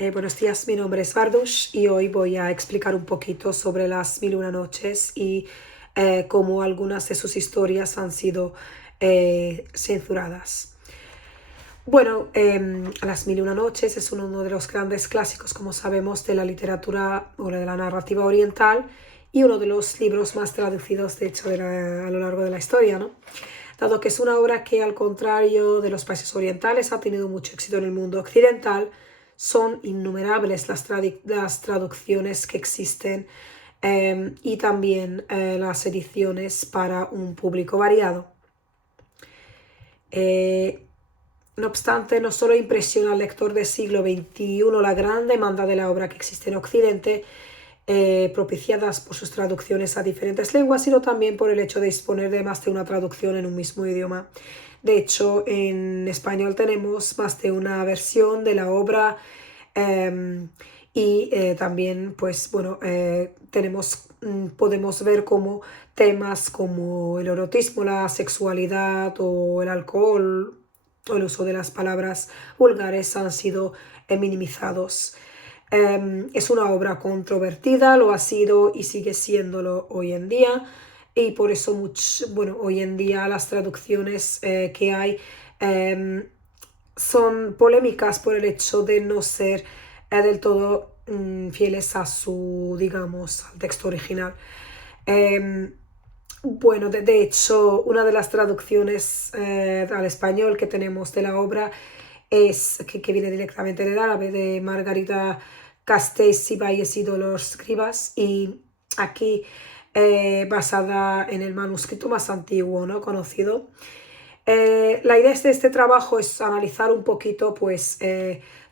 Buenos días, mi nombre es Bardush y hoy voy a explicar un poquito sobre las Mil y una noches y cómo algunas de sus historias han sido censuradas. Bueno, Las Mil y una noches es uno de los grandes clásicos, como sabemos, de la literatura o de la narrativa oriental y uno de los libros más traducidos, de hecho, a lo largo de la historia, ¿no? Dado que es una obra que, al contrario de los países orientales, ha tenido mucho éxito en el mundo occidental, son innumerables las traducciones que existen y también las ediciones para un público variado. No obstante, no solo impresiona al lector del siglo XXI la gran demanda de la obra que existe en Occidente, propiciadas por sus traducciones a diferentes lenguas, sino también por el hecho de disponer de más de una traducción en un mismo idioma. De hecho, en español tenemos más de una versión de la obra también, pues bueno, podemos ver cómo temas como el erotismo, la sexualidad o el alcohol o el uso de las palabras vulgares han sido minimizados. Es una obra controvertida, lo ha sido y sigue siéndolo hoy en día, y por eso hoy en día las traducciones que hay son polémicas por el hecho de no ser del todo fieles a digamos, al texto original. De hecho, una de las traducciones al español que tenemos de la obra que viene directamente del árabe, de Margarita Castells y Valles y Dolors Rivas, y aquí basada en el manuscrito más antiguo, ¿no?, conocido. La idea de este trabajo es analizar un poquito, pues,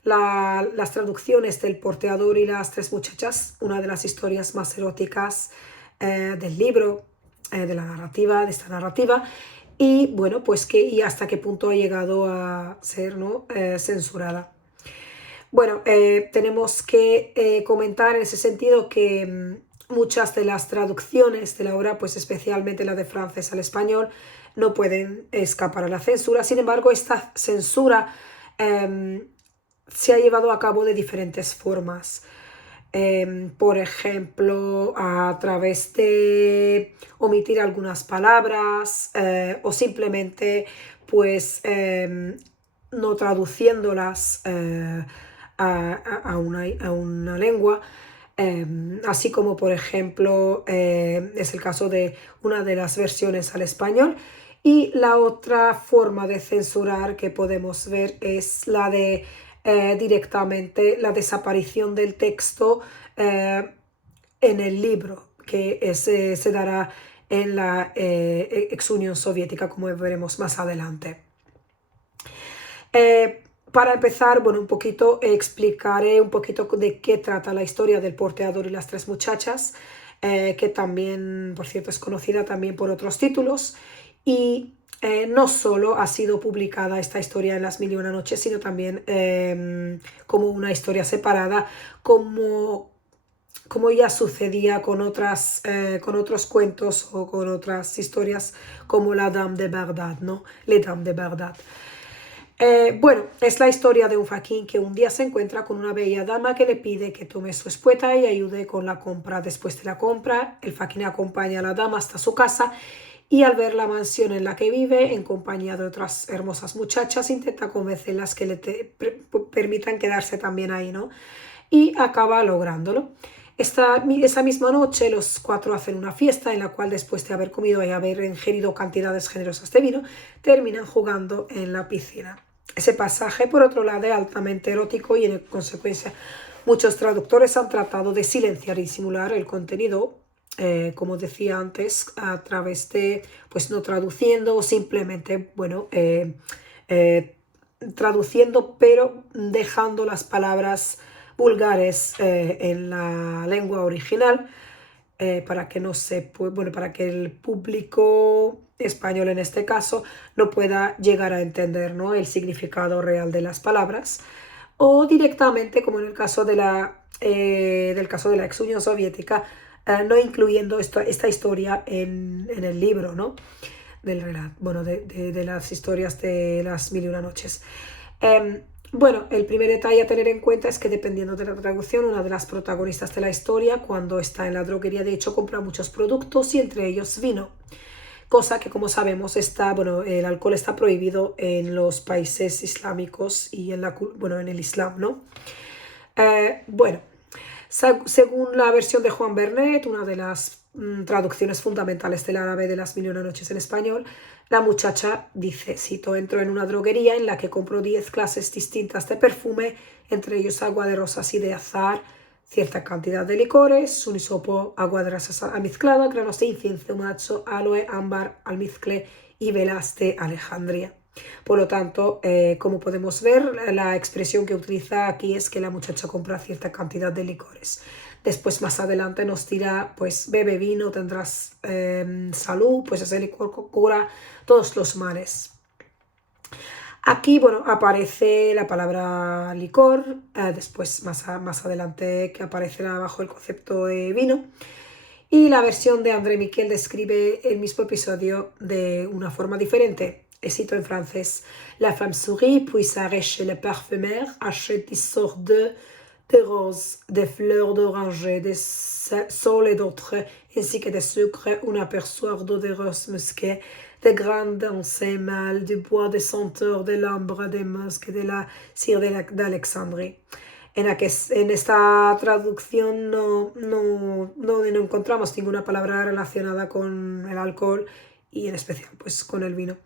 las traducciones del Porteador y las Tres Muchachas, una de las historias más eróticas del libro, de esta narrativa, y bueno, pues y hasta qué punto ha llegado a ser, ¿no?, censurada. Bueno, tenemos que comentar en ese sentido que muchas de las traducciones de la obra, pues especialmente la de francés al español, no pueden escapar a la censura. Sin embargo, esta censura se ha llevado a cabo de diferentes formas. Por ejemplo, a través de omitir algunas palabras o simplemente, pues, no traduciéndolas a una lengua. Así como, por ejemplo, es el caso de una de las versiones al español. Y la otra forma de censurar que podemos ver es la de directamente la desaparición del texto en el libro, que se dará en la ex Unión Soviética, como veremos más adelante. Para empezar, bueno, explicaré un poquito de qué trata la historia del Porteador y las Tres Muchachas, que también, por cierto, es conocida también por otros títulos, y no solo ha sido publicada esta historia en Las Mil y una Noches, sino también como una historia separada, como ya sucedía con otros cuentos o con otras historias como La Dame de Bagdad, ¿no? Les Dames de Bagdad. Es la historia de un faquín que un día se encuentra con una bella dama que le pide que tome su espuela y ayude con la compra. Después de la compra, el faquín acompaña a la dama hasta su casa y, al ver la mansión en la que vive, en compañía de otras hermosas muchachas, intenta convencerlas que permitan quedarse también ahí, ¿no? Y acaba lográndolo. Esa misma noche los cuatro hacen una fiesta en la cual, después de haber comido y haber ingerido cantidades generosas de vino, terminan jugando en la piscina. Ese pasaje, por otro lado, es altamente erótico y, en consecuencia, muchos traductores han tratado de silenciar y disimular el contenido, como decía antes, a través de, pues, no traduciendo o simplemente, traduciendo, pero dejando las palabras vulgares en la lengua original, para que para que el público español, en este caso, no pueda llegar a entender, ¿no?, el significado real de las palabras, o directamente, como en el caso del caso de la ex Unión Soviética, no incluyendo esta historia en el libro, ¿no?, del relato, de las historias de Las Mil y una Noches. Bueno, el primer detalle a tener en cuenta es que dependiendo de la traducción, una de las protagonistas de la historia, cuando está en la droguería, de hecho, compra muchos productos y entre ellos vino. Cosa que, como sabemos, bueno, el alcohol está prohibido en los países islámicos y bueno, en el Islam, ¿no? Bueno, según la versión de Juan Bernet, una de las traducciones fundamentales del árabe de las mil y una noches en español, la muchacha dice, cito, entro en una droguería en la que compro 10 clases distintas de perfume, entre ellos agua de rosas y de azahar, cierta cantidad de licores, un hisopo, agua de rosas almizclada, granos de incienso, macho, aloe, ámbar, almizcle y velas de Alejandría. Por lo tanto, como podemos ver, la expresión que utiliza aquí es que la muchacha compra cierta cantidad de licores. Después, más adelante, nos dirá, pues bebe vino, tendrás salud, pues ese licor cura todos los males. Aquí, bueno, aparece la palabra licor, después más adelante que aparecerá bajo el concepto de vino. Y la versión de André Miquel describe el mismo episodio de una forma diferente. Cito en francés: La femme sourit, puis s'arrête chez le parfumeur, achète des sortes de roses, de fleurs d'oranger, de saules et d'autres, ainsi que de sucre, un aperçoir d'odoreuses musquées, de grains d'encens, du bois de senteur, de l'ambre, de musc, de la cire d'Alexandrie. En esta traducción no encontramos ninguna palabra relacionada con el alcohol y en especial pues con el vino.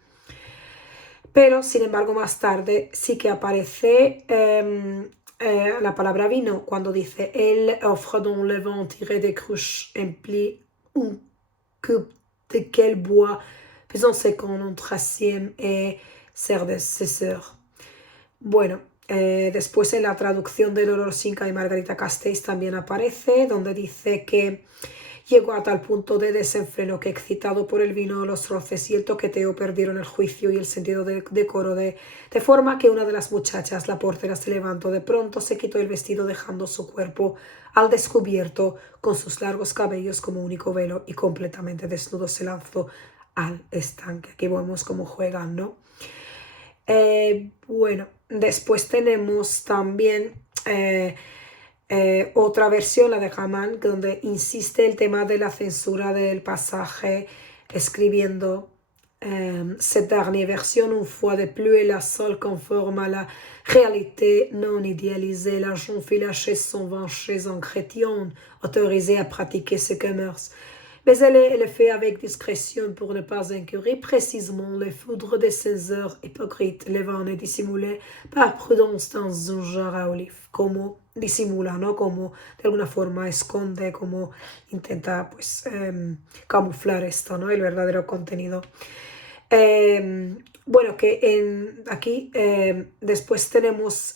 Pero, sin embargo, más tarde sí que aparece la palabra vino cuando dice «Elle offre dans le vin tiré des cruches emplit un coupe de quel bois pesant 50 un troisième et ser de ceseur». Bueno, después en la traducción de Dolores Inca y Margarita Castells también aparece, donde dice que llegó a tal punto de desenfreno que, excitado por el vino, los roces y el toqueteo, perdieron el juicio y el sentido de decoro, de forma que una de las muchachas, la portera, se levantó de pronto, se quitó el vestido dejando su cuerpo al descubierto con sus largos cabellos como único velo y completamente desnudo se lanzó al estanque. Aquí vemos cómo juegan, ¿no? Bueno, después tenemos también otra versión, la de Haman, donde insiste el tema de la censura del pasaje, escribiendo cette dernière version, une fois de plus, est la seule conforme à la réalité non idéalisée. La jeune fille lâchait son vin chez un chrétien, autorisé à pratiquer ce commerce. Mais elle le fait avec discrétion pour ne pas incurrer précisément les foudres de ces heures hypocrites. Le vin est dissimulé par prudence dans un jarre à olive. Como disimula, ¿no? Como de alguna forma esconde, como intenta pues camuflar esto, ¿no? El verdadero contenido. Bueno, que aquí después tenemos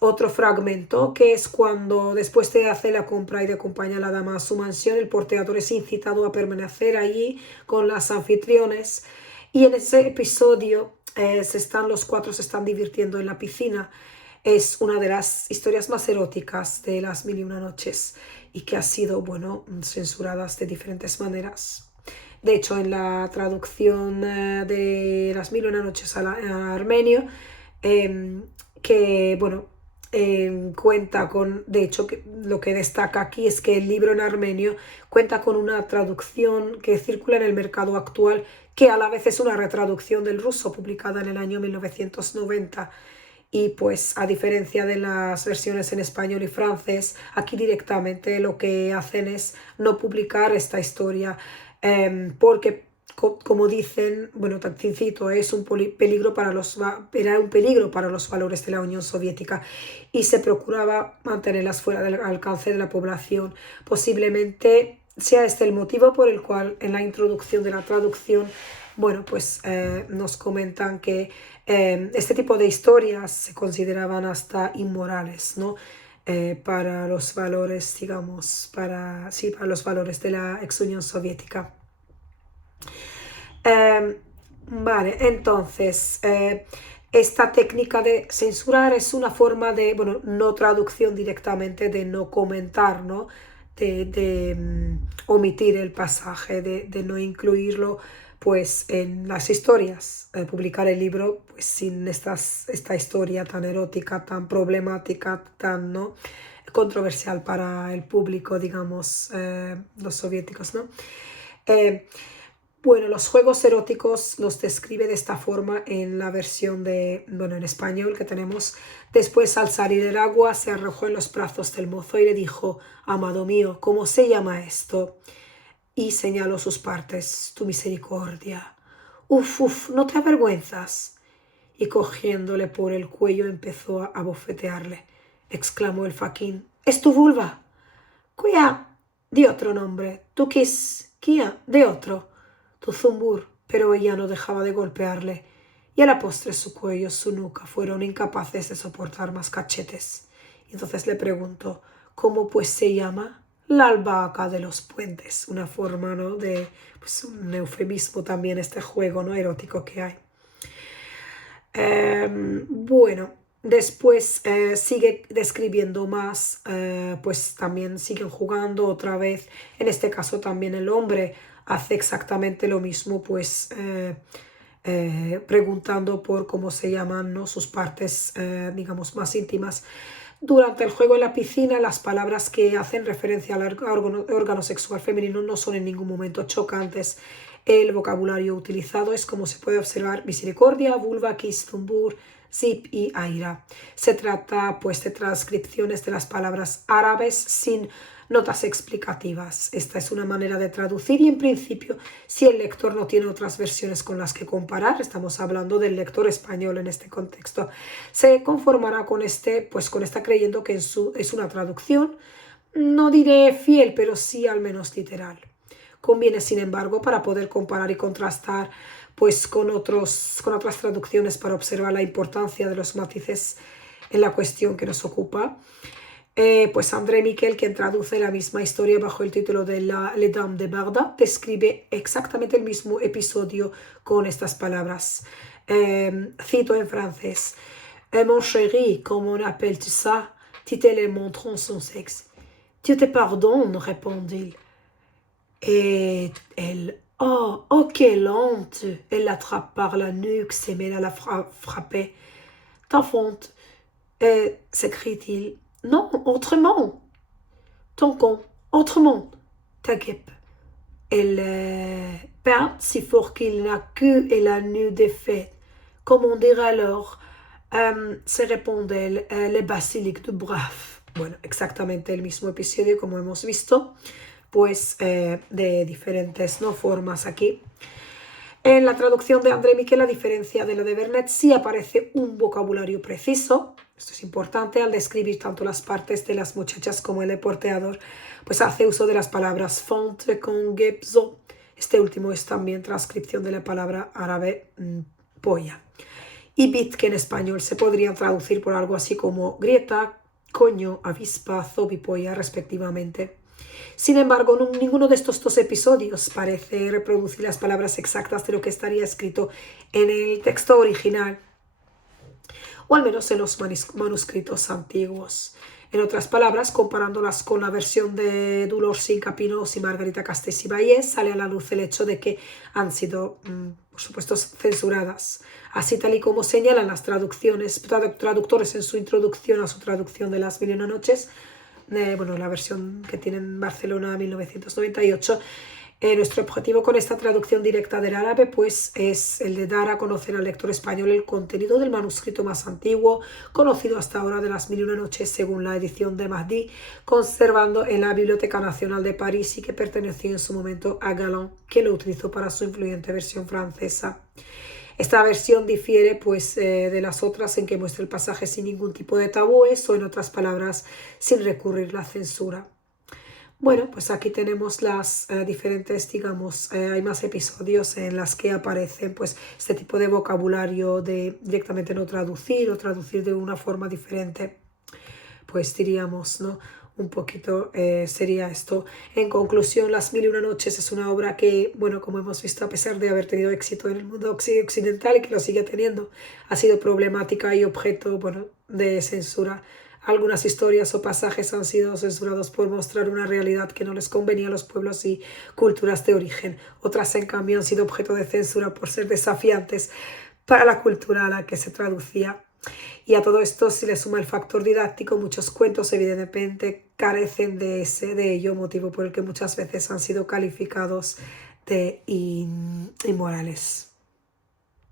otro fragmento, que es cuando después de hacer la compra y de acompañar a la dama a su mansión, el porteador es incitado a permanecer allí con las anfitriones, y en ese episodio los cuatro se están divirtiendo en la piscina. Es una de las historias más eróticas de las mil y una noches y que ha sido, bueno, censuradas de diferentes maneras. De hecho, en la traducción de las mil y una noches a armenio, que, bueno, cuenta con, de hecho, lo que destaca aquí es que el libro en armenio cuenta con una traducción que circula en el mercado actual, que a la vez es una retraducción del ruso publicada en el año 1990. Y pues, a diferencia de las versiones en español y francés, aquí directamente lo que hacen es no publicar esta historia porque, como dicen, bueno, cito, es un peligro era un peligro para los valores de la Unión Soviética y se procuraba mantenerlas fuera del alcance de la población. Posiblemente sea este el motivo por el cual en la introducción de la traducción, bueno, pues nos comentan que este tipo de historias se consideraban hasta inmorales, ¿no? Para los valores, digamos, para los valores de la ex Unión Soviética. Vale, entonces, esta técnica de censurar es una forma de, bueno, no traducción directamente, de no comentar, ¿no? De omitir el pasaje, de no incluirlo, pues en las historias, publicar el libro pues sin esta historia tan erótica, tan problemática, tan, ¿no?, controversial para el público, digamos, los soviéticos, ¿no? Eh, bueno, los juegos eróticos los describe de esta forma en la versión en español que tenemos. Después, al salir del agua, se arrojó en los brazos del mozo y le dijo: amado mío, ¿cómo se llama esto? Y señaló sus partes: tu misericordia. Uf, uf, ¿no te avergüenzas? Y cogiéndole por el cuello empezó a bofetearle. Exclamó el faquín: ¿es tu vulva? Quia, di otro nombre. Tu quis, quia, de otro. Tu zumbur. Pero ella no dejaba de golpearle, y a la postre su cuello, su nuca fueron incapaces de soportar más cachetes. Y entonces le preguntó: ¿cómo pues se llama? La albahaca de los puentes. Una forma, ¿no?, de, pues, un eufemismo también, este juego, ¿no?, erótico que hay. Bueno, después sigue describiendo más, pues también siguen jugando otra vez. En este caso también el hombre hace exactamente lo mismo, pues preguntando por cómo se llaman, ¿no?, sus partes, digamos, más íntimas. Durante el juego en la piscina, las palabras que hacen referencia al órgano sexual femenino no son en ningún momento chocantes. El vocabulario utilizado es, como se puede observar, misericordia, vulva, kiss, zumbur, zip y aira. Se trata, pues, de transcripciones de las palabras árabes sin notas explicativas. Esta es una manera de traducir y, en principio, si el lector no tiene otras versiones con las que comparar, estamos hablando del lector español en este contexto, se conformará con esta creyendo que es una traducción, no diré fiel, pero sí al menos literal. Conviene, sin embargo, para poder comparar y contrastar pues con otras traducciones, para observar la importancia de los matices en la cuestión que nos ocupa. Pues André Miquel, quien traduce la misma historia bajo el título de Les Dames de Barda, describe exactamente el mismo episodio con estas palabras. Cito en francés: Mon chéri, comme on appelle tout ça, tu te le montrons son sexe. Dieu te pardonne, répondit-il. Et elle, oh, quelle honte! Elle l'attrape par la nuque, se met à la frapper. Ta faute, s'écrie-t-il. Non, autrement. Ton con, autrement. Ta guêpe. Elle peint si fort qu'il n'a queue et la nuit défaite. Comme on dirait alors, se répondait le basilic de Braf. Bueno, exactamente el mismo episodio, como hemos visto, pues de diferentes, ¿no?, formas aquí. En la traducción de André Miquel, a diferencia de la de Vernet, sí aparece un vocabulario preciso. Esto es importante. Al describir tanto las partes de las muchachas como el deporteador, pues hace uso de las palabras font con gebzo. Este último es también transcripción de la palabra árabe polla. Y bit, que en español se podría traducir por algo así como grieta, coño, avispa, zobipolla, respectivamente. Sin embargo, ninguno de estos dos episodios parece reproducir las palabras exactas de lo que estaría escrito en el texto original, o al menos en los manuscritos antiguos. En otras palabras, comparándolas con la versión de Dolors Capinos y Margarita Castells y Vallès, sale a la luz el hecho de que han sido, por supuesto, censuradas. Así, tal y como señalan las traductores en su introducción a su traducción de Las Mil y una Noches, la versión que tiene en Barcelona 1998, nuestro objetivo con esta traducción directa del árabe pues es el de dar a conocer al lector español el contenido del manuscrito más antiguo conocido hasta ahora de Las Mil y una Noches, según la edición de Mahdi, conservando en la Biblioteca Nacional de París y que perteneció en su momento a Galland, que lo utilizó para su influyente versión francesa. Esta versión difiere pues de las otras en que muestra el pasaje sin ningún tipo de tabúes, o en otras palabras, sin recurrir a la censura. Bueno, pues aquí tenemos las diferentes, digamos, hay más episodios en las que aparecen pues este tipo de vocabulario de directamente no traducir o traducir de una forma diferente. Pues diríamos, ¿no?, un poquito sería esto. En conclusión, Las Mil y una Noches es una obra que, bueno, como hemos visto, a pesar de haber tenido éxito en el mundo occidental y que lo sigue teniendo, ha sido problemática y objeto, bueno, de censura Algunas historias o pasajes han sido censurados por mostrar una realidad que no les convenía a los pueblos y culturas de origen. Otras, en cambio, han sido objeto de censura por ser desafiantes para la cultura a la que se traducía. Y a todo esto, si le suma el factor didáctico, muchos cuentos evidentemente carecen de ello, motivo por el que muchas veces han sido calificados de inmorales.